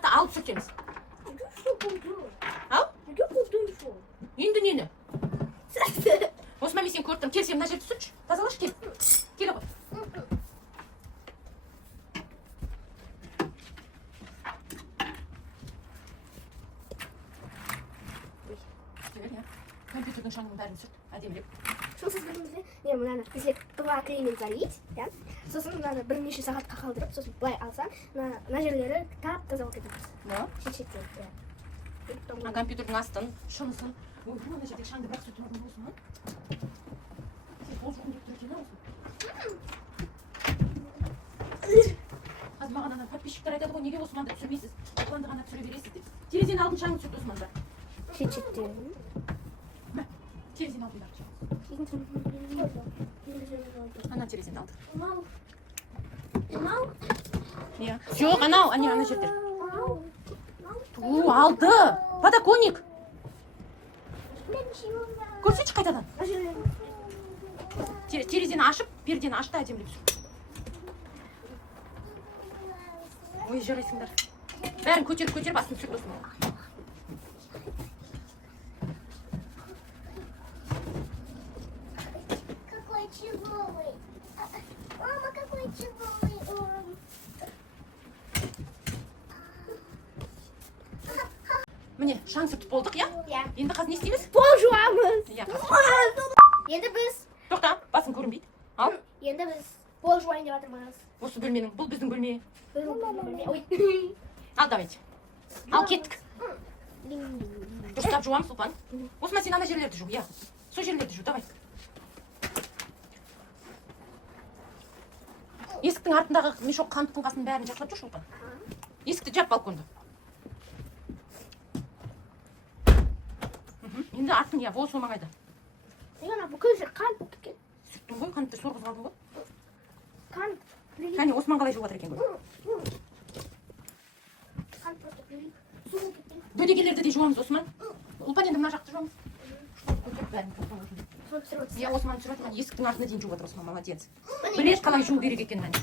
сағатта алып сүртеміз. Ау? Енді нені? Осман, мен сен көріп тұрмын. Кел, сен мына жерді сүртші. Тазалашы, кел. Кел ғой. Компьютердің шаңының бәрін сүрт, әдемілеп. Сосын не мынаны бізге туа клеймен залить, да? Сосын мынаны бірнеше сағатқа қалдырып, сосын былай алсаң, мына жерлері тап-таза болып кетеді. Да? Шешеттен, да. Компьютердің астын, шынысын. Ой, мына жердегі шаңды бірақ сүртіп алған болсын, ма? Сен ол жоғын деп тұр екен, осы. Қазір маған ана подписчиктер айтады ғой, неге Османды түсірмейсіз? Османды ғана түсіре бересіз деп. Терезені алдын шаңын сүрт, Османда. Шешеттен. Терезені алдын. Ана терезені алды. Жоқ, анау, ана жерде. Алды. Подоконник. Көрсетші қайтадан. Терезені ашып, пердені ашты, әдемілеп сүр. Ой, жарайсыңдар. Бәрін көтеріп, астын сүрт, Осман. Тяжелый. Мама, какой тяжелый он. Міне, шаң сүртіп болдық, я? Я. Енді қазір не істейміз? Пол жуамыз. Я. Енді біз. Тоқта, басың көрінбейді. Ал. Енді біз пол жуайын деп жатырмыз. Осы бөлменің, бұл біздің бөлме. Ой. Ал, давайте. Ал, кеттік. Дұрыстап жуамыз, Ұлпан. Осман, сен ана жерлерді жу, я. Сол жерлерді жу, давай. Есіктің артындағы мешок қанттың қасын бәрін жасап жүрші, Ұлпан. Есікті жап, балконды. Енді артын, я, бол сол маңайда. Ана бүкіл жер қант болып кеткен. Сүттің ғой, қантты сорғыз қалдың ғой. Қант. Кәне, Осман қалай жуып жатыр екен ғой. Қант просто прилип. Су болып кеткен. Дөдегелерді де жуамыз, Осман. Ұлпан, енді мына жақты жуамыз. Көтеріп бәрін. Я Осман түсіріп жатыр, есіктің артына дейін жуып жатыр, Осман, молодец. Білеш қалай жуу керек екен, мәне.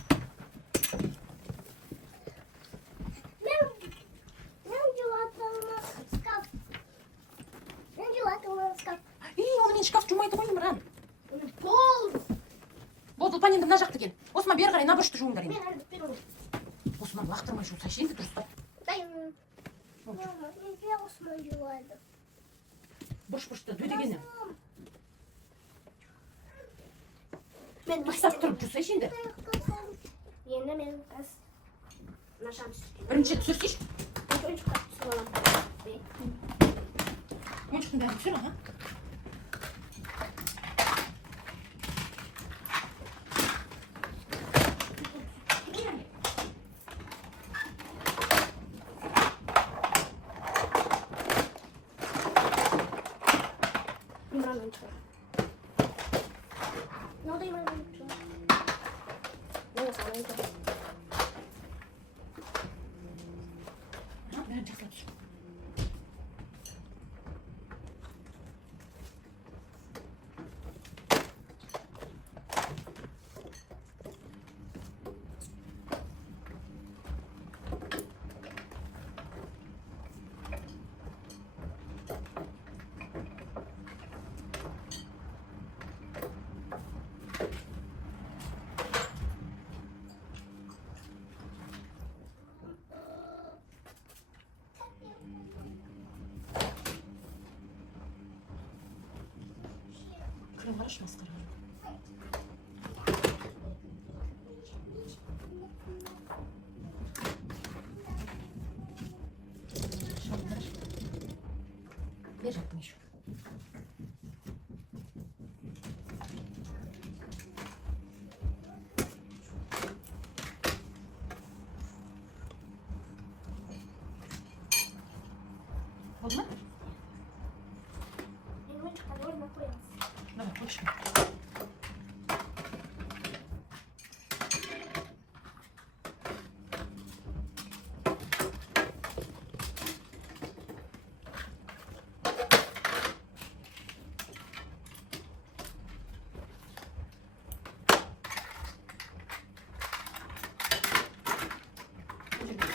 Оны мен шкаф жумайды ғой, Имран. Пол. Болды, Ұлпан, енді мына жақты кел. Осман, бері қарай, на бұрышты жуыңдар енді. Осман, лақтырмай жусайшы енді дұрыстап. Бұрыш-бұрышты, дөдегені. Дұрыстап тұрып жусайшы енді. Енді мен қазір нашам түсірейін. Бірінші түсірсейші. Ойыншыққа түсіріп аламын. Ойыншықтың бәрін түсір, аға. İmran oyuncular. Ne oldu İmran oyuncular? Ne oldu sana oyuncular? Bәрін жақсылап түсір. Krem karışmaz krem. Ver yaptım şu. Oldu mu? Benim oyuncakları oraya koyalım. Давай, больше.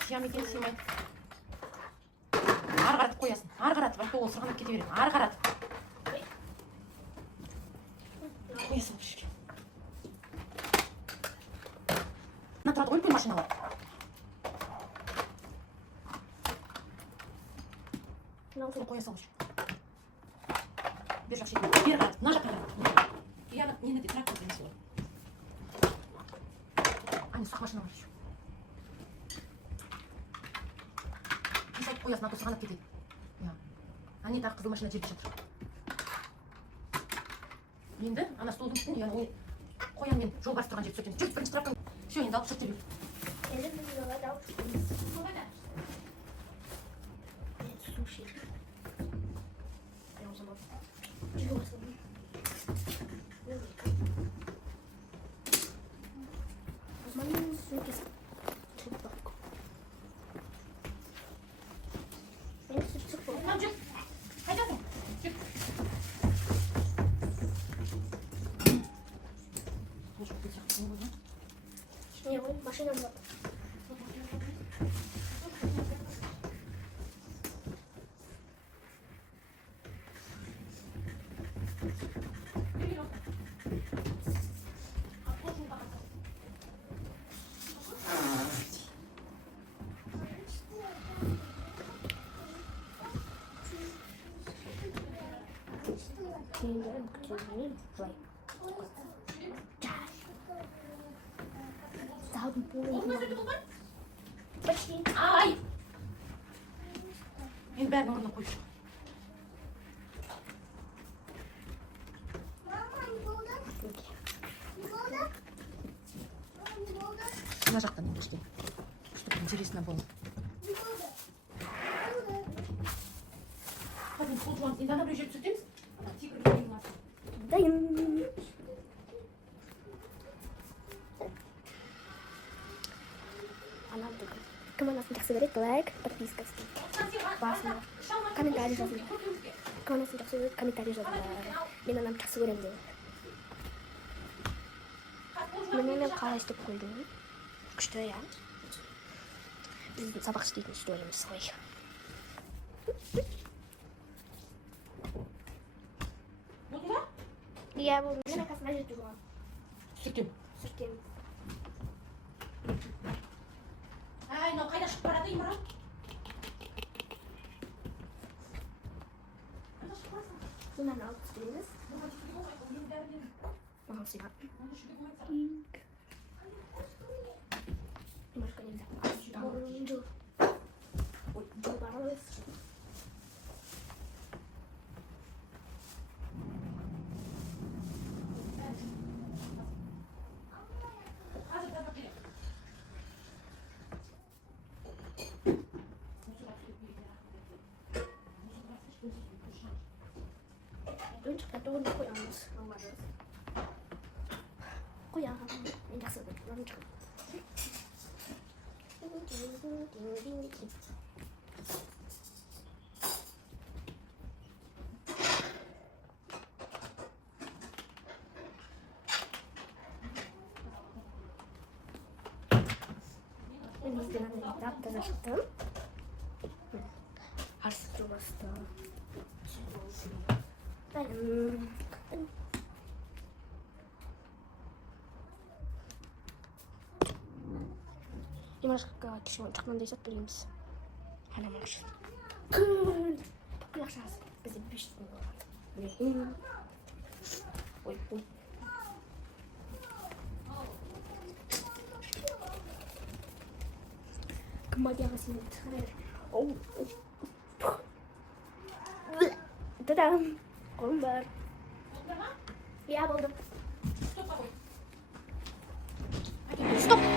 Сия ма екен, сыймайды. Ары қаратып қоясың. Ары қаратып, а то ол сырғанап кете береді. Ары қаратып. Қоя сал бір жерге. Мына тұрады ғой үлкен машиналар. Сол қоя сал бір жерге. Бер жақ шетіне. Бері қаратып, мына жаққа қаратып. Я нені де трактор дейміз олар. Ане, ұсақ машина бар еще. Салып қоясың, а то сырғанап кетеді. Ане тағы қызыл машина жерде жатыр. Енді ана столдың үстіне қоям мен жолбарыс тұрған жерді сөйтеміз. Жүр, бірінші трапқа. Все, енді алып шықты бер. Енді біз жоғады алып шығамыз. Суши. Osman'ın sürkesi. Çok bak. Benim sürkesi bu. Tamam, жүр. Қайтасың? Жүр. Не, вон машина вот. Сағын полы. Почти. Ай! Мен бәрін орнына қойып шығам. Мына жақтан енді істеймін. Чтобы интересно было. Қазір сол жуамыз. Енді ана біреу жерді сүртеміз. Тигр берейін бар. Дайын. Кім анасын жақсы көреді, лайк, подписка. Басында. Комментарий жазыңдар. Кім анасын жақсы көреді, комментарий жазыңдар. Мен анам жақсы көремін деп. Мен қалай істеп қойдым. Күшті, я. Біздің сабақ істейтін историямыз ғой. Болды ма? Иә, болды. Мен қасына жетіп жүрмін. Сүртем. Сүртем. Ай, мынау қайда шығып барады, Имран? Мынаны алып істейміз. Маған сыйға. Немножко нельзя. Жыл. Ой, жыл барыз. Önce doğru koyalım. Koyalım. Nasıl önce. Ben de açtım. Hasta bastı. Немножко чахмандай сап береміз. Ана машина. Жақшасы. Бізде 5 болған. Ой, ой. Кім мадияға сенеді? Оу. Та-дам! Қолым бар. Болды ма? Иә, болды. Стопқа қой. Стоп!